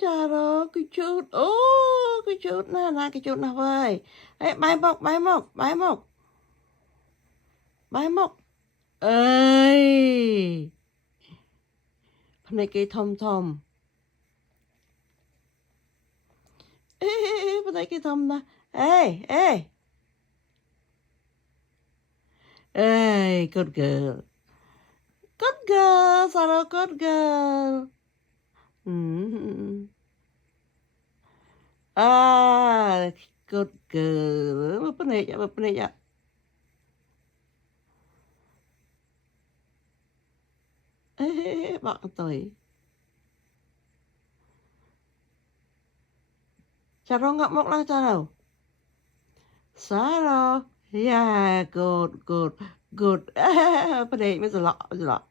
trời ơi, cái chút, ô, cái chút nè, cái chút nào vậy? Ê, bay mốc. Ơi, hôm nay cái thông. Ê, hôm nay cái thông nè. Ê, good girl. Good girl, Sarah, good girl. À, good girl. Apa ni? Bạn tuổi. Sarah ngậm mốc lang Sarah. Sarah. Yeah, good. Apa ni? Mesti lah.